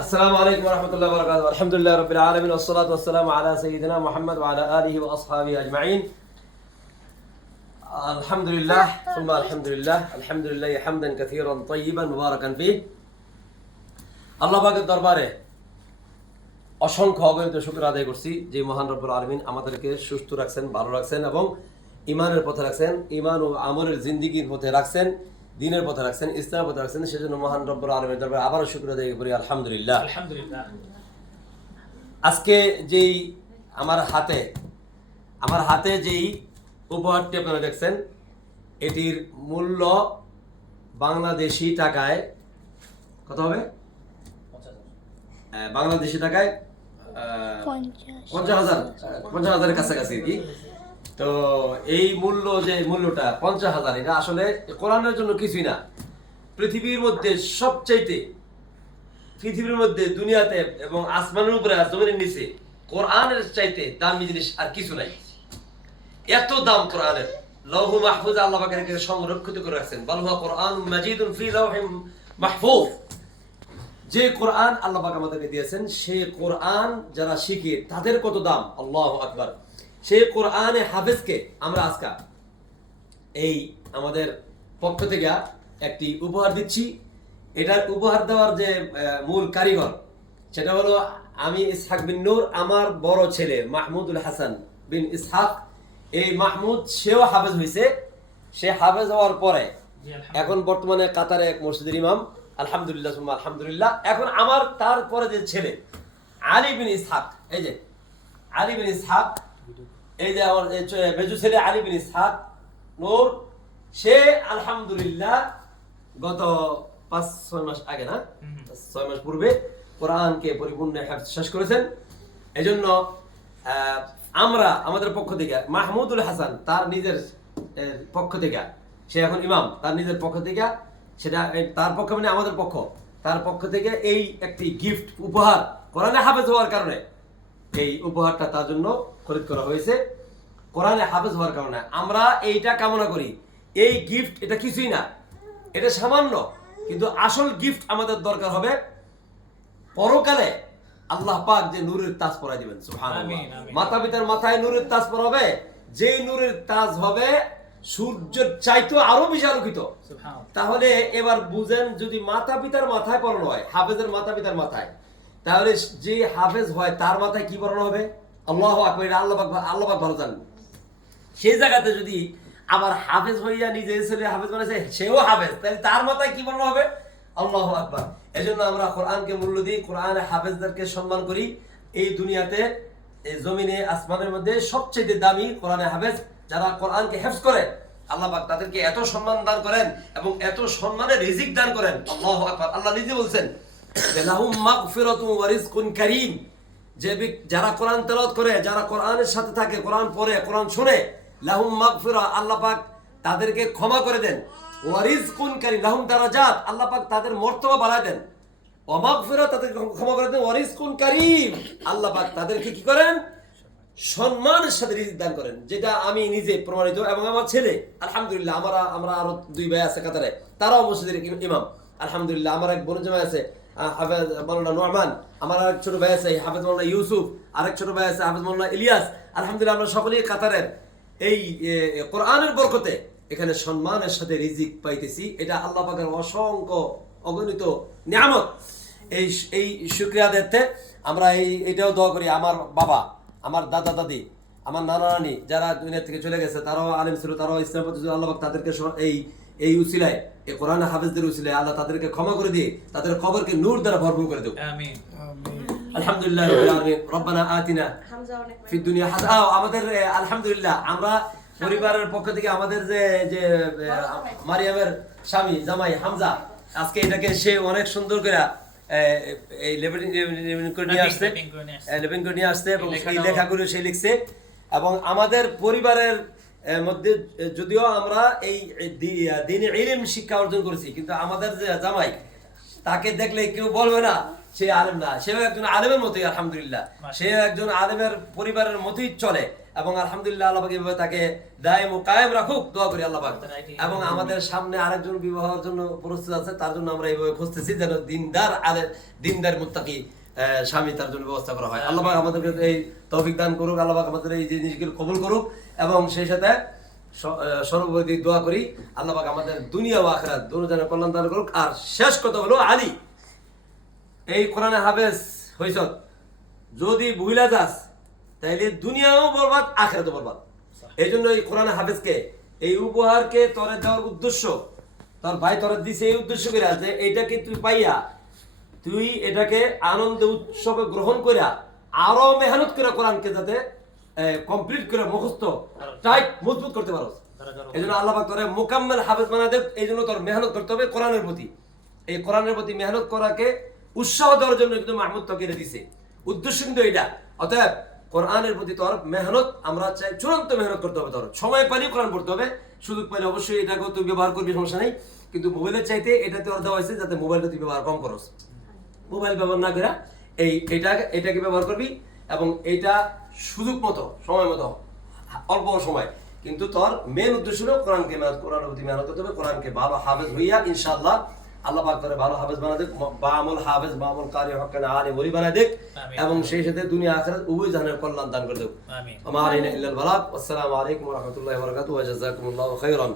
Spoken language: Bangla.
আসসালামু আলাইকুম ওয়া রাহমাতুল্লাহি ওয়া বারাকাতুহু। আলহামদুলিল্লাহি রাব্বিল আলামিন ওয়াস সালাতু ওয়াস সালামু আলা সাইয়্যিদিনা মুহাম্মদ ওয়া আলা আলিহি ওয়া আসহাবিহি আজমাইন। আলহামদুলিল্লাহ সুম্মা আলহামদুলিল্লাহ, আলহামদুলিল্লাহি হামদান কাসীরান তাইয়িবান মুবারাকান ফীহ। আল্লাহ পাকের দরবারে অসংখ্য অগণিত শুকর আদায় করছি যে মহান রব্বুল আলামিন আমাদেরকে সুস্থ রাখছেন, ভালো রাখছেন এবং ঈমানের পথে রাখছেন, ঈমান ও আমলের জিন্দেগির পথে রাখছেন, দ্বীনের পথে রাখছেন, ইসলামের পথে রাখছেন। সেজন্য মহান রব্বুল আলামিনের দরবারে আবারও শুকর আদায় করি আলহামদুলিল্লাহ। আলহামদুলিল্লাহ। আজকে যেই আমার হাতে যেই উপহারটি আপনারা দেখছেন, এটির মূল্য বাংলাদেশি টাকায় কত হবে? বাংলাদেশি টাকায় 50,000 কাছাকাছি আর কি। তো এই মূল্যটা 50,000, এটা আসলে কোরআনের জন্য কিছুই না। পৃথিবীর মধ্যে দুনিয়াতে এবং আসমানের উপরে আর জমিনের নিচে কোরআনের চাইতে দামি জিনিস আর কিছু নাই। এত দাম কোরআনের। লৌহ মাহফুজ আল্লাহ পাক একে সংরক্ষিত করে রাখছেন। বাল হুয়া কুরআনুন মাজিদুন ফি লাওহিম মাহফুজ। যে কোরআন আল্লাহ পাক আমাদেরকে দিয়েছেন, সেই কোরআন যারা শিখে তাদের কত দাম, আল্লাহু আকবার। সেই কোরআনে হাফেজকে আমরা আজকে এই আমাদের পক্ষ থেকে একটি উপহার দিচ্ছি। এটার উপহার দেওয়ার যে মূল কারিগর, সেটা হলো আমি ইসহাক বিন নূর, আমার বড় ছেলে মাহমুদুল হাসান বিন ইসহাক। এই মাহমুদ সেও হাফেজ হয়েছে। সে হাফেজ হওয়ার পরে এখন বর্তমানে কাতারে এক মসজিদের ইমাম। আলহামদুলিল্লাহ সুম্মা আলহামদুলিল্লাহ। এখন আমার তারপরে যে ছেলে আলী বিন ইসহাক, এই যে আলী বিন ইসহাক, এই যে আমার মেজু ছেলে আলী বিন ইসহাক নূর, সে আলহামদুলিল্লাহ গত 5-6 মাস আগে, না 6 মাস পূর্বে কোরআনকে পরিপূর্ণ হেফজ শেষ করেছেন। এই জন্য আমরা আমাদের পক্ষ থেকে মাহমুদুল হাসান তার নিজের পক্ষ থেকে, সে এখন ইমাম, তার নিজের পক্ষ থেকে, সেটা তার পক্ষ মানে আমাদের পক্ষ, তার পক্ষ থেকে এই একটি গিফট উপহার, কোরআনে হাফেজ হওয়ার কারণে এই উপহারটা তার জন্য খরিদ করা হয়েছে। কোরআনে হাফেজ হওয়ার কারণে আমরা এইটা কামনা করি। এই গিফট এটা কিছুই না, এটা সামান্য, কিন্তু আসল গিফট আমাদের দরকার হবে পরকালে আল্লাহ পাক যে নূরের তাজ পরাই দিবেন। সুবহানাল্লাহ। মাতা পিতার মাথায় নূরের তাজ পরাবে, যেই নূরের তাজ হবে সূর্যের চাইতে আরো বেশি আলোকিত। তাহলে এবার বুঝেন, যদি মাতা পিতার মাথায় পরানো হয়, হাফেজের মাতা পিতার মাথায়, তাহলে যে হাফেজ হয় তার মাথায় কি পরানো হবে? আল্লাহু আকবার। আল্লাহ পাক ভালো জানেন। সেই জায়গাতে যদি আবার হাফেজ হইয়া নিজে ছেলে হাফেজ বানাইছে, সেও হাফেজ, তাহলে তার মাথায় কি পরানো হবে? আল্লাহু আকবার। এজন্য আমরা কোরআনকে মূল্য দিই, কোরআনে হাফেজদেরকে সম্মান করি। এই দুনিয়াতে, এই জমিনে, আসমানের মধ্যে সবচেয়ে দামি কোরআনে হাফেজ। যারা কোরআনকে হেফজ করে, আল্লাহ পাক তাদেরকে এত সম্মান দান করেন এবং এত সম্মানের রিজিক দান করেন। আল্লাহু আকবার। আল্লাহ নিজে বলছেন যে লাহুম মাগফিরাতুন ওয়া রিজকুন কারীম। যে যারা কোরআন তেলাওয়াত করে, যারা কোরআনের সাথে থাকে, কোরআন পড়ে, কোরআন শুনে, লাহুম মাগফিরা, আল্লাহ পাক তাদেরকে ক্ষমা করে দেন। ওয়া রিজকুন কারীম, লাহুম দারাজাত, আল্লাহ পাক তাদের মর্তবা বাড়ায় দেন। ওয়া মাগফিরা, তাদেরকে ক্ষমা করে দেন। ওয়া রিজকুন কারীম, আল্লাহ পাক তাদেরকে কি করেন? সম্মানের সাথে রিজিক দান করেন। যেটা আমি নিজে প্রমাণিত, এবং আমার ছেলে আলহামদুলিল্লাহ, আমরা আরো 2 ভাই আছে কাতারে, তারাও মসজিদের ইমাম আলহামদুলিল্লাহ। আমার এক বড় জামাই আছে হাফেজ মাওলানা নোমান, আমার আরেক ছোট ভাই আছে হাফেজ মাওলানা ইউসুফ, আরেক ছোট ভাই আছে হাফেজ মাওলানা ইলিয়াস। আলহামদুলিল্লাহ আমরা সকলেই কাতারের এই কোরআনের বরকতে এখানে সম্মানের সাথে রিজিক পাইতেছি। এটা আল্লাহ পাকের অসংখ্য অগণিত নিয়ামত। এই শুকরিয়া দিতে আমরা এইটাও দোয়া করি, আমার বাবা, আমার দাদা দাদি, আমার নানা নানি যারা দুনিয়া থেকে চলে গেছে, তারাও আলেম ছিল, তারাও ইসলাম প্রতি, আল্লাহ পাক তাদেরকে এই উসিলায়, এই কোরআন হাফেজদের উসিলায় আল্লাহ তাদেরকে ক্ষমা করে দিয়ে তাদের কবরকে নূর দ্বারা ভরপুর করে দেব। আমিন। আলহামদুলিল্লাহ রাব্বিল আলামিন। রব্বানা আতিনা ফিদ দুনিয়া হাসানা। আমাদের আলহামদুলিল্লাহ আমরা পরিবারের পক্ষ থেকে আমাদের যে মারিয়ামের স্বামী জামাই হামজা, আজকে এটাকে সে অনেক সুন্দর করে এই লেবেলিং করে নিয়ে আসছে এবং এই লেখাগুলো সে লিখছে। এবং আমাদের পরিবারের মধ্যে যদিও আমরা এই দ্বীনি ইলম শিক্ষা অর্জন করেছি, কিন্তু আমাদের যে জামাই, তাকে দেখলে কেউ বলবে না সে আলেম না, সেও একজন আলেমের মতোই আলহামদুলিল্লাহ। সে একজন আলেমের পরিবারের মতোই চলে এবং আলহামদুলিল্লাহ আল্লাহ পাক এভাবে তাকে দায়েম ও কায়েম রাখুক, দোয়া করি আল্লাহ পাক। এবং আমাদের সামনে আরেকজন বিবাহের জন্য প্রস্তুত আছে, তার জন্য আমরা এইভাবে খুঁজতেছি যেন দিনদার মুত্তাকি স্বামী তার জন্য ব্যবস্থা করা হয়। আল্লাহ পাক আমাদেরকে এই তৌফিক দান করুক, আল্লাহ পাক আমাদের এই জিনিসগুলো কবুল করুক। এবং সেই সাথে সর্বোপরি দোয়া করি আল্লাহ পাক আমাদের দুনিয়া ও আখিরাত দুজনের কল্যাণ দান করুক। আর শেষ কথা হলো, আলী এই কোরআনে হাফেজ হইছ, যদি ভুলা যাস তাইলে দুনিয়াও বরবাদ, আখিরাতও বরবাদ। এই জন্য এই কোরআনে হাফেজকে এই উপহারকে তোরে দেওয়ার উদ্দেশ্য, তোর ভাই তোরে দিছে এই উদ্দেশ্য করে যে এইটাকে তুই পাইয়া তুই এটাকে আনন্দ উৎসবে গ্রহণ করিয়া আরো মেহনত করে কোরআনকে যাতে কমপ্লিট করে মুখস্থ টাইট মজবুত করতে পারো। এই জন্য আল্লাহ পাক তোরে মুকাম্মেল হাফেজ বানায় দেব। এই জন্য তোর মেহনত করতে হবে কোরআনের প্রতি। এই কোরআনের প্রতি মেহনত করাকে উৎসাহ দেওয়ার জন্য কিন্তু মাহমুদ তোকে দিছে, উদ্দেশ্য কিন্তু এইটা। অতএব কোরআনের প্রতি তোর মেহনত আমরা চাই, চূড়ান্ত মেহনত করতে হবে। তোর সময় পাইলে কোরআন পড়তে হবে, সুযোগ পাইলে অবশ্যই এটাকেও তুই ব্যবহার করবি, সমস্যা নেই। কিন্তু মোবাইলের চাইতে এটা তোর দেওয়া হয়েছে যাতে মোবাইলটা তুই ব্যবহার কম করস। মোবাইল ব্যবহার না করে এটাকে ব্যবহার করবি। এবং এইটা সুযোগ মতো, সময় মতো, অল্প সময়। কিন্তু তোর মেন উদ্দেশ্য হলো কোরআনকে কোরআনের প্রতি মেহনত করতে হবে। কোরআনকে ভালো হাফেজ হইয়া ইনশাআল্লাহ আল্লাহ পাক করে ভালো হাফেজ বানা দেখ, বামুল হাফেজ বামুল কারি হকানা আলী ওলি বানা দেখ। এবং সেই সাথে দুনিয়া আখিরাত উভয় জাহানের কল্যাণ দান করে দেব। আমিন। আমারিনা ইল্লাল বালাগ। আসসালামু আলাইকুম ওয়া রাহমাতুল্লাহি ওয়া বারাকাতুহু ওয়া জাযাকুমুল্লাহু খাইরান।